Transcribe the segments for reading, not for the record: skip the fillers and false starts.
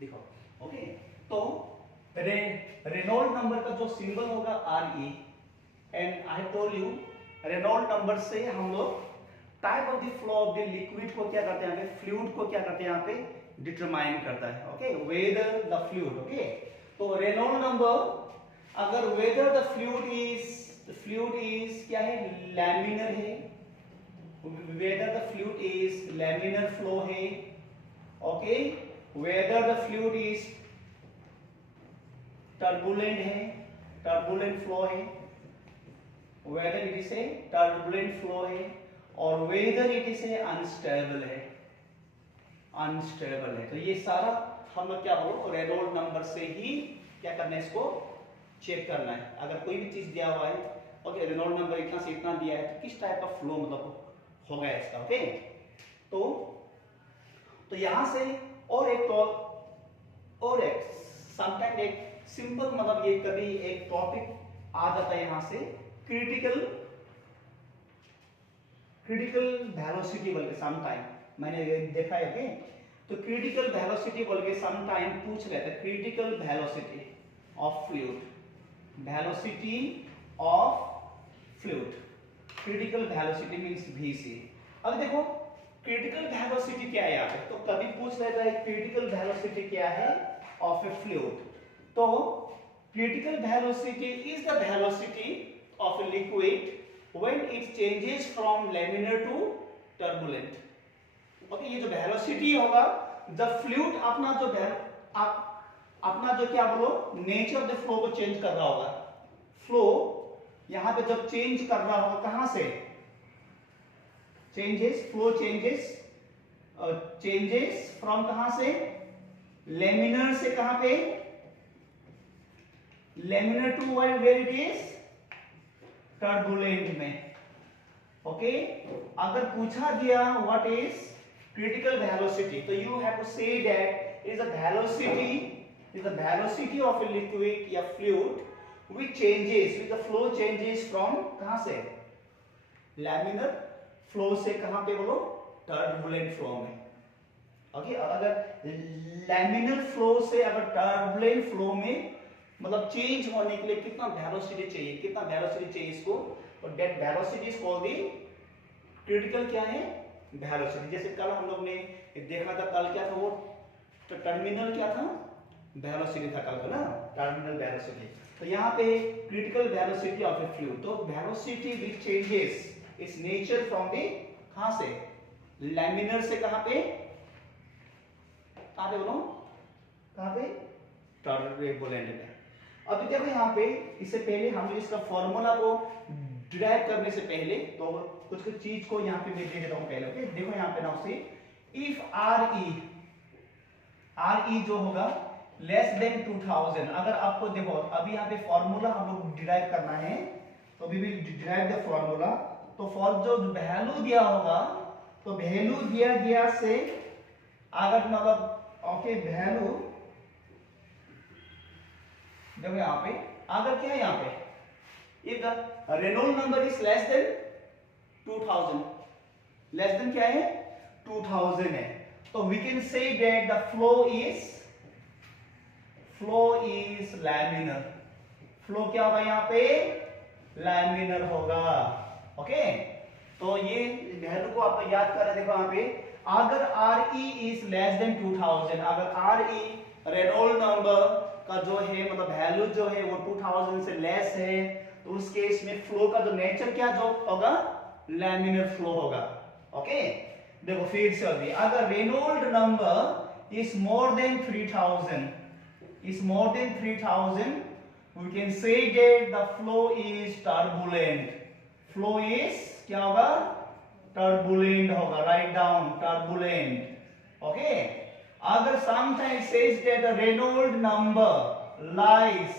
देखो। ओके, तो Reynold number का जो सिंबल होगा RE, and I told you Reynold number से हम लोग type of the flow of the liquid को क्या करते हैं, यहाँ पे फ्लूइड को क्या करते हैं, यहाँ पे डिटरमाइन करता है। Okay, whether the fluid. Okay, तो रेनॉल्ड नंबर अगर वेदर द फ्लूइड इज क्या है, लैमिनर है, whether the fluid is laminar flow है। Okay, whether the fluid is turbulent है, टर्बुलेंट फ्लो है, whether it is a turbulent flow है, और whether it is a unstable है, अनस्टेबल है। तो ये सारा हम लोग क्या बोलो रेनॉल्ड नंबर से ही क्या करना है, इसको चेक करना है। अगर कोई भी चीज दिया हुआ है, ओके, रेनॉल्ड नंबर इतना से इतना दिया है, तो किस टाइप का फ्लो मतलब होगा इसका। ओके, तो यहां से और एक समटाइम एक सिंपल मतलब ये कभी एक टॉपिक आ जाता है यहां से, क्रिटिकल वेलोसिटी बोल के समटाइम मैंने देखा है। ओके, तो क्रिटिकल वेलोसिटी बोल के समटाइम पूछ लेते हैं, critical velocity of fluid, velocity of fluid, critical velocity means VC। अब देखो क्रिटिकल वेलोसिटी क्या है यहाँ पे, तो कभी पूछ लेता है क्रिटिकल वेलोसिटी क्या है ऑफ ए फ्लूइड। तो critical velocity is the velocity of a liquid when it changes from laminar to turbulent। Okay, ये जो वेलोसिटी होगा जब फ्लूइड अपना जो क्या बोलो नेचर ऑफ द फ्लो को चेंज कर रहा होगा, फ्लो यहां पे जब चेंज कर रहा होगा, कहां से फ्लो चेंजेस फ्रॉम कहां से, लेमिनर से कहां पे, laminar to where it is turbulent में। ओके, अगर पूछा गया व्हाट इज क्रिटिकल वेलोसिटी, तो you have to say that is the velocity of a liquid या fluid which changes with the flow changes from कहां से, लैमिनर फ्लो से कहां पे बोलो, टर्बुलेंट फ्लो में। ओके, अगर लैमिनर फ्लो से अगर टर्बुलेंट फ्लो में मतलब चेंज होने के लिए कितना वेलोसिटी चाहिए इसको, और that velocity is called the critical क्या है, वेलोसिटी। जैसे कल हम लोग ने देखा था, कल क्या था वो टर्मिनल क्या था, वेलोसिटी था कल का ना, टर्मिनल वेलोसिटी। तो यहाँ पे critical velocity of a fluid, तो velocity which changes its nature from the कहां से, लैमिनर से कहां पे बोलो, कहां पे, टर्बुलेंट में। अब देखो यहाँ पे इससे पहले हम इसका फॉर्मूला को डिराइव करने से पहले तो कुछ चीज को यहाँ पे मैं दे देता हूँ पहले। ओके, देखो यहाँ पे नाउ से इफ RE जो होगा लेस देन 2000, अगर आपको देखो अभी यहाँ पे फॉर्मूला हम लोग डिराइव करना है, तो we will derive the formula. तो फॉर जो वैल्यू दिया होगा, तो वैल्यू दिया गया से अगर मतलब ओके वैल्यू देखो यहाँ पे अगर क्या है, यहाँ पे if Reynold number is less than 2000, less than क्या है 2000 है, तो we can say that the flow is laminar. Flow क्या होगा यहाँ पे, लैमिनर होगा। ओके, तो ये वैल्यू को आप याद कर रहे, देखो यहाँ पे अगर RE इज लेस देन 2000, अगर RE रेनॉल्ड नंबर का जो है मतलब वैल्यू जो है वो 2000 से लेस है, तो उस केस में फ्लो का जो नेचर क्या जो होगा, लैमिनर फ्लो होगा। ओके, देखो फिर से अभी अगर Reynold number is more than 3000, we can say that the flow is turbulent, flow is क्या होगा, turbulent होगा, write down turbulent। ओके, अगर sometimes says that the Reynolds number lies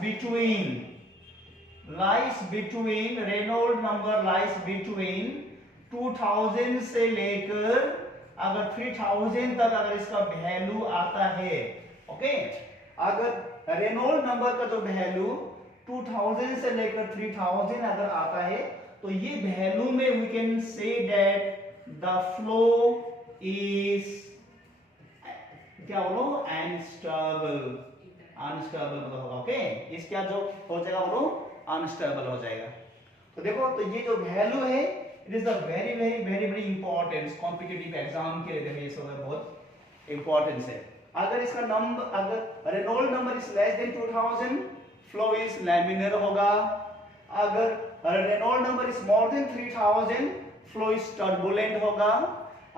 between Reynolds number lies between 2000 से लेकर अगर 3000 तक अगर इसका वैल्यू आता है। ओके, अगर रेनॉल्ड नंबर का जो वैल्यू 2000 से लेकर 3000 अगर आता है, तो ये वैल्यू में we can say that the flow is क्या बोलो, अनस्टेबल, अनस्टेबल मतलब होगा। ओके, इसका जो हो जाएगा बोलो अनस्टेबल हो जाएगा। तो देखो, तो ये जो वैल्यू है it is the very very very very important competitive exam के लिए। देखो ये सब बहुत इंपॉर्टेंस है। अगर इसका नंबर, अगर Reynold number is less than 2000, flow is laminar होगा। अगर Reynold number is more than 3000, flow is turbulent होगा।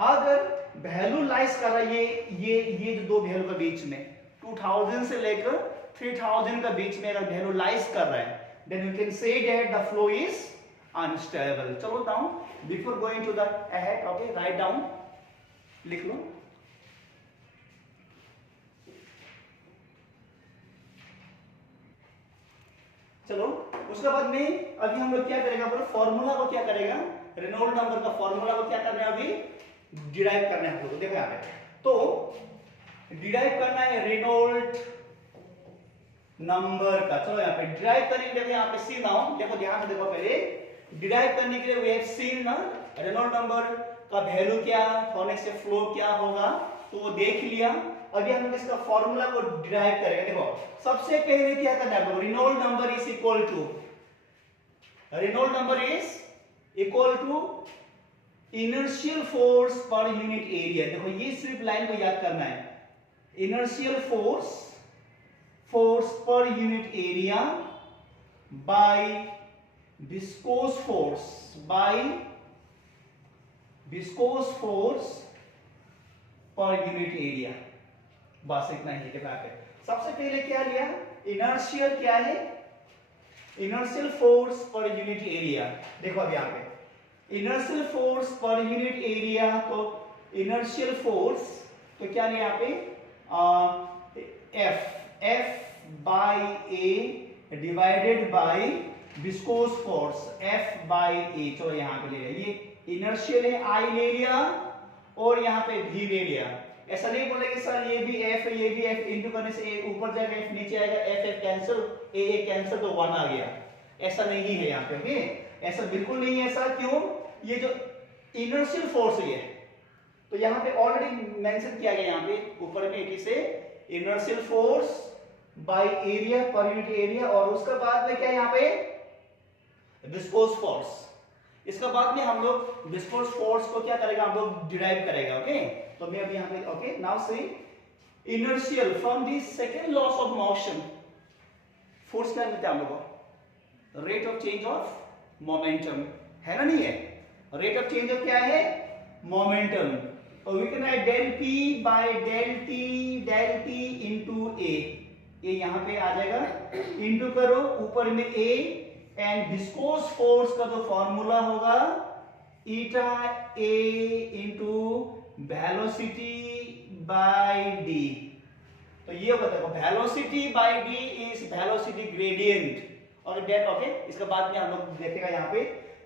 अगर वैल्यू लाइज कर रहा है ये जो दो वैल्यू के बीच में 2000 से लेकर 3000 के बीच में अगर वैल्यू लाइज कर रहा है, then you can say that the flow is unstable. चलो down before going to the ahead, okay, write down, लिख लो। चलो उसके बाद में अभी हम लोग क्या करेगा, फॉर्मूला को क्या करेगा, रेनॉल्ड नंबर का फॉर्मूला को क्या करना है, अभी डिराइव करना है। तो देखो यहाँ पे तो डिराइव करना है रेनॉल्ड नंबर का। चलो यहाँ पे डिराइव करेंगे। देखो यहाँ पे सी नाउ, देखो ध्यान से देखो, पहले डिराइव करने के लिए वी हैव सीन ना रेनॉल्ड नंबर का वैल्यू क्या होने से फ्लो क्या होगा, तो वो देख लिया। अभी हम इसका फॉर्मूला को डिराइव करेंगे। देखो सबसे पहले क्या करना है, Reynold number is equal to, Reynold number is equal to inertial force per unit area. देखो ये सिर्फ लाइन को याद करना है, inertial force per unit area by viscous force per unit area। बस इतना ही देखा है। सबसे पहले क्या लिया, इनर्शियल क्या है, inertial force per unit area. देखो अब यहाँ पे inertial force per unit area, तो इनर्शियल फोर्स तो क्या लिया यहाँ पे F by A divided by viscous force F by A। चलो यहाँ पे ले लिया, ये इनर्शियल है I ले लिया और यहाँ पे V ले लिया। ऐसा नहीं बोले कि सर ये भी F है ये भी F, इंटू करने से A ऊपर जाएगा F नीचे आएगा, F कैंसिल, A कैंसिल, तो 1 आ गया। ऐसा नहीं है यहाँ पे। ओके, ऐसा बिल्कुल नहीं है। ऐसा क्यों, ये जो इनर्शियल फोर्स है तो यहाँ पे ऑलरेडी मेंशन किया गया, यहाँ पे ऊपर में इट से इनर्शियल फोर्स बाय एरिया पर यूनिट एरिया, और उसके बाद में क्या है यहाँ पे विस्कोस फोर्स। इसके बाद में हम लोग विस्कोस फोर्स को क्या करेगा, हम लोग डिराइव करेगा। ओके, तो मैं अभी यहाँ पे okay now see inertial from the second loss of motion, force क्या मिलता है हम लोग को, rate of change of momentum है ना, नहीं है, रेट ऑफ चेंज ऑफ क्या है, मोमेंटम। तो we can write del p by del t into a, ये यहां पे आ जाएगा, इंटू करो ऊपर में a, एंड विस्कोस फोर्स का जो फॉर्मूला होगा ईटा a into velocity bye d। तो ये होगा, देखो velocity bye d is velocity gradient, और डेट ओके। इसके बाद में हम लोग देखेगा यहाँ पे,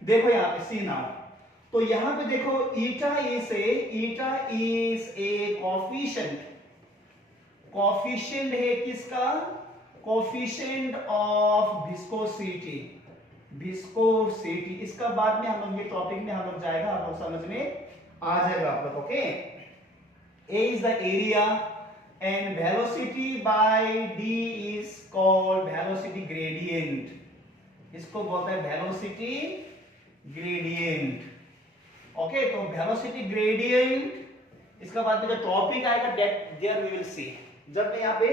देखो यहाँ पे सी नाउ, तो यहां पे देखो eta is a coefficient, coefficient है किसका, कोफिशिएंट ऑफ विस्कोसिटी, विस्कोसिटी। इसका बाद में हम लोग ये टॉपिक में हम लोग जाएगा, आप लोग समझ में आ जाएगा आप लोग। Okay, A is the area and velocity by D is called velocity gradient, इसको बोलते हैं वेलोसिटी ग्रेडियंट। ओके, तो वेलोसिटी ग्रेडियंट, इसका बाद में जो टॉपिक आएगा that there we will see, जब मैं यहाँ पे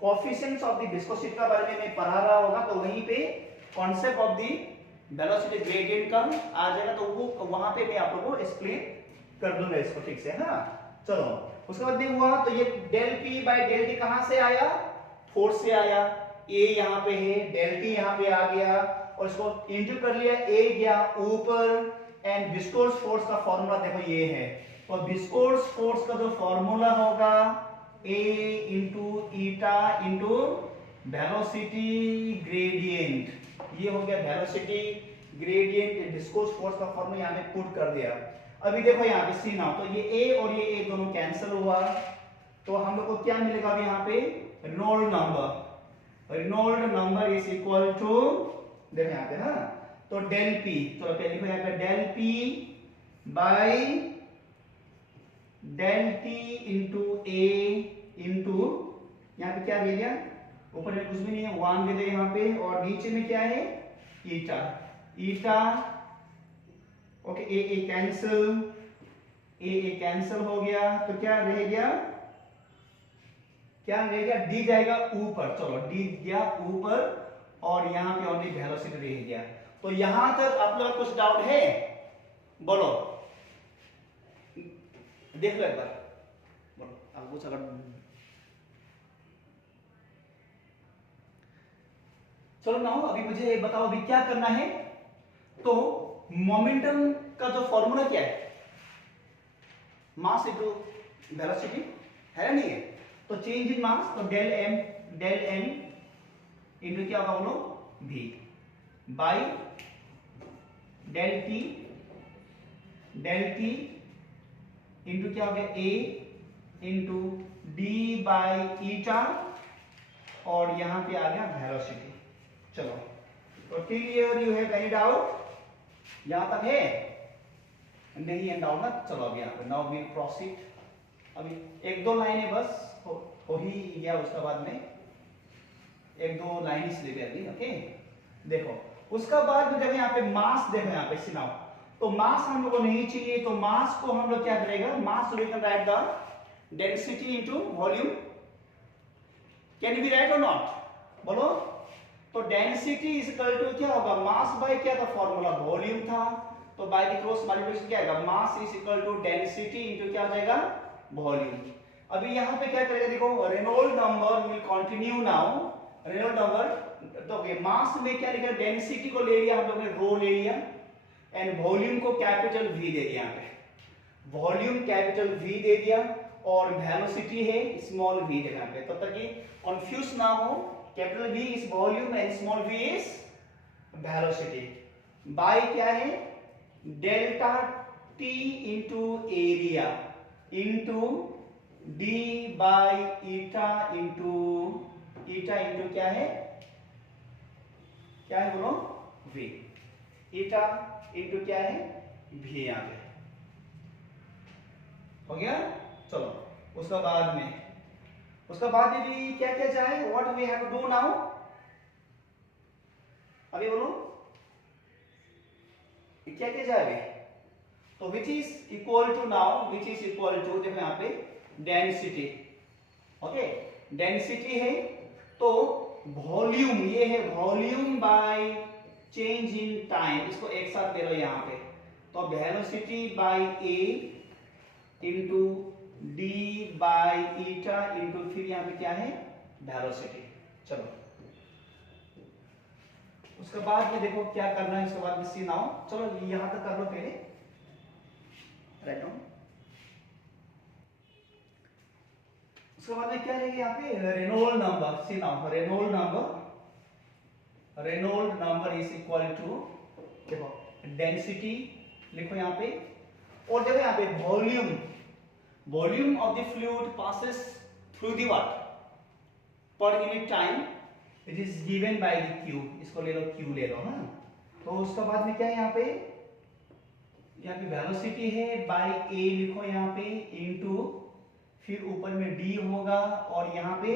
कोएफिशिएंट्स ऑफ द विस्कोसिटी के बारे में मैं पढ़ा रहा होगा, तो वहीं पे concept of the velocity gradient का आ जाएगा, तो वो वहां पे मैं आप लोगों को एक्सप्लेन कर दूंगा इसको ठीक से, है ना। चलो उसके बाद में हुआ, तो ये del p by del t कहां से आया, फोर्स से आया, a यहाँ पे है, del t यहाँ पे आ गया, और इसको इंटू कर लिया, a गया ऊपर, एंड विस्कोस फोर्स का फॉर्मूला देखो ये है, और विस्कोस फोर्स का जो फॉर्मूला होगा a into eta into velocity gradient, ये हो गया वेलोसिटी ग्रेडियंट, विस्कोस फोर्स का फॉर्मूला यहाँ पे पुट कर दिया। अभी देखो यहाँ पे सी नाउ, तो ये a और ये a दोनों कैंसिल हुआ, तो हम लोग को क्या मिलेगा अभी यहाँ पे, Reynold number, Reynold number is equal to, देखो यहाँ पे, हाँ, तो del p, तो पहले लिखो यहाँ पे del p by del t into a ले लिया, ऊपर में कुछ भी नहीं है, 1 दे दे यहाँ पे, और नीचे में क्या है ईटा, ईटा ओके, ए कैंसिल, ए कैंसिल हो गया, तो क्या रह गया, क्या रह गया, डी जाएगा ऊपर, चलो डी गया ऊपर, और यहाँ पे ओनली वेलोसिटी रह गया। तो यहां तक आप लोग कुछ डाउट है, बोलो, देख लो एक बार, बोलो आप कुछ अगर, चलो ना, अभी मुझे बताओ अभी क्या करना है। तो मोमेंटम का जो फॉर्मूला क्या है, मास इनटू वेलोसिटी है नहीं है, तो चेंज इन मास, तो डेल एम इनटू क्या होगा बोलो v by del T into क्या हो गया a into d by eta, और यहां पे आ गया वेलोसिटी। चलो, तो clear, you have any doubt, यहां तक है नहीं है डाउट ना। चलो अभी यहाँ पे नाउ वी प्रोसीड, अभी एक दो लाइन है बस, हो ही गया, उसके बाद में एक दो लाइन इसलिए भी अभी, ओके। देखो उसका बाद में जब यहाँ पे मास देखो, यहाँ पे सिनाओ, तो मास हम लोग को नहीं चाहिए, तो मास को हम लोग क्या करेगा, mass we can write the density into volume, can be write और नॉट, बोलो। तो डेंसिटी इज इक्वल टू क्या होगा, मास बाय क्या था फॉर्मूला, वॉल्यूम था, तो बाय द क्रॉस मल्टीप्लिकेशन क्या आएगा, mass is equal to density into क्या हो जाएगा, वॉल्यूम। अभी यहाँ पे क्या करेगा, देखो Reynold number will continue now, Reynold number, तो मास में क्या लिखा, डेंसिटी को ले लिया हम लोग ने, रो ले लिया, एंड वॉल्यूम को कैपिटल वी दे दिया, यहाँ पे वॉल्यूम कैपिटल वी दे दिया, और वेलोसिटी है स्मॉल वी देगा यहाँ पे, तब तक कि कंफ्यूज ना हो, capital V is volume and small V is velocity, by क्या है delta T into area into D by eta into क्या है बोलो v, ईटा इंटू क्या है v, यहाँ पे हो गया। चलो उसका बाद में भी क्या क्या जाए, what we have to do now, अभी बोलो क्या क्या जाए, तो which is equal to now, which is equal to, देखो यहाँ पे डेंसिटी, ओके डेंसिटी है, तो वॉल्यूम ये है, volume by change in time, इसको एक साथ ले लो यहाँ पे, तो velocity bye A into D by eta into फिर यहाँ पे क्या है वेलोसिटी। चलो उसके बाद में देखो क्या करना है, उसके बाद में सी नाउ, चलो यहां तक कर लो पहले, राइट डाउन। उसके बाद में क्या रहेगा यहाँ पे Reynold number, see now Reynold number is equal to, देखो डेंसिटी लिखो यहाँ पे, और देखो यहाँ पे volume of the fluid passes through the what, per unit time, it is given by the Q, इसको ले लो क्यू ले लो, हाँ। तो उसके बाद में क्या है यहाँ पे वेलोसिटी है बाय ए लिखो यहाँ पे इनटू, फिर ऊपर में डी होगा, और यहाँ पे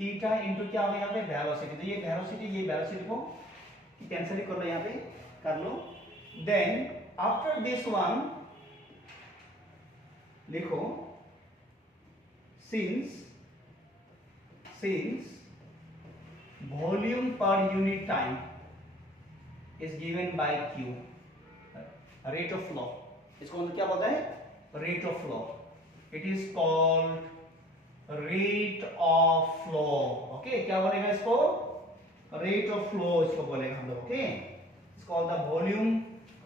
ईटा इनटू क्या होगा यहाँ पे वेलोसिटी, तो ये वेलोसिटी को कैंसिल कर लो, यहाँ पे कर लो। देन आफ्टर दिस वन लिखो सिंस वॉल्यूम पर unit time is given bye Q, rate of flow, इसको क्या बोलता है rate of flow, it is called rate of flow, okay क्या बोलेगा इसको, रेट ऑफ फ्लो इसको बोलेगा हम लोग, okay it's called the volume,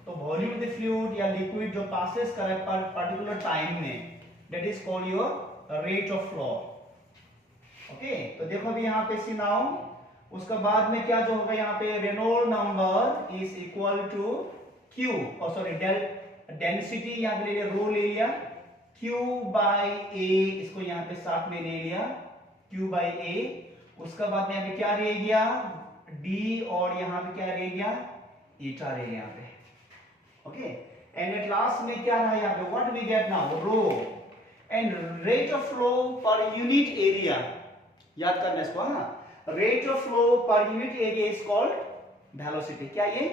तो वॉल्यूम ऑफ द फ्लूइड या लिक्विड जो पासेस करे पर पर्टिकुलर टाइम में, that is called your rate of flow, okay. तो देखो अभी यहाँ पे सी नाउ, उसके बाद में क्या जो होगा यहाँ पे Reynold number is equal to Q, और सॉरी डेंसिटी यहाँ पे ले लिया, रो ले लिया, Q बाई ए, इसको यहाँ पे साथ में ले लिया Q बाई ए, उसका बाद में यहाँ पे क्या रह गया D, और यहाँ पे क्या रह गया ईटा रह गया यहाँ पे, ओके। एंड एट लास्ट में क्या रहा यहाँ पे, what we get now rho, and rate of flow per unit area, याद करना इसको। हाँ, rate of flow per unit area is called velocity. क्या ये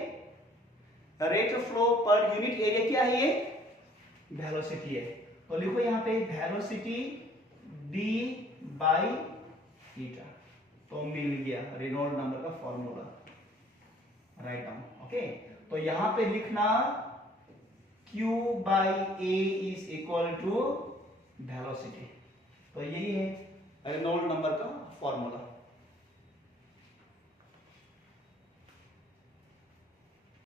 rate of flow per unit area क्या है? ये वेलोसिटी है। तो लिखो यहाँ पे वेलोसिटी d बाई थीटा। तो मिल गया रेनॉल्ड नंबर का फॉर्मूला, राइट डाउन। ओके, तो यहां पे लिखना q by a is equal to velocity. तो यही है रेनॉल्ड नंबर का फॉर्मूला।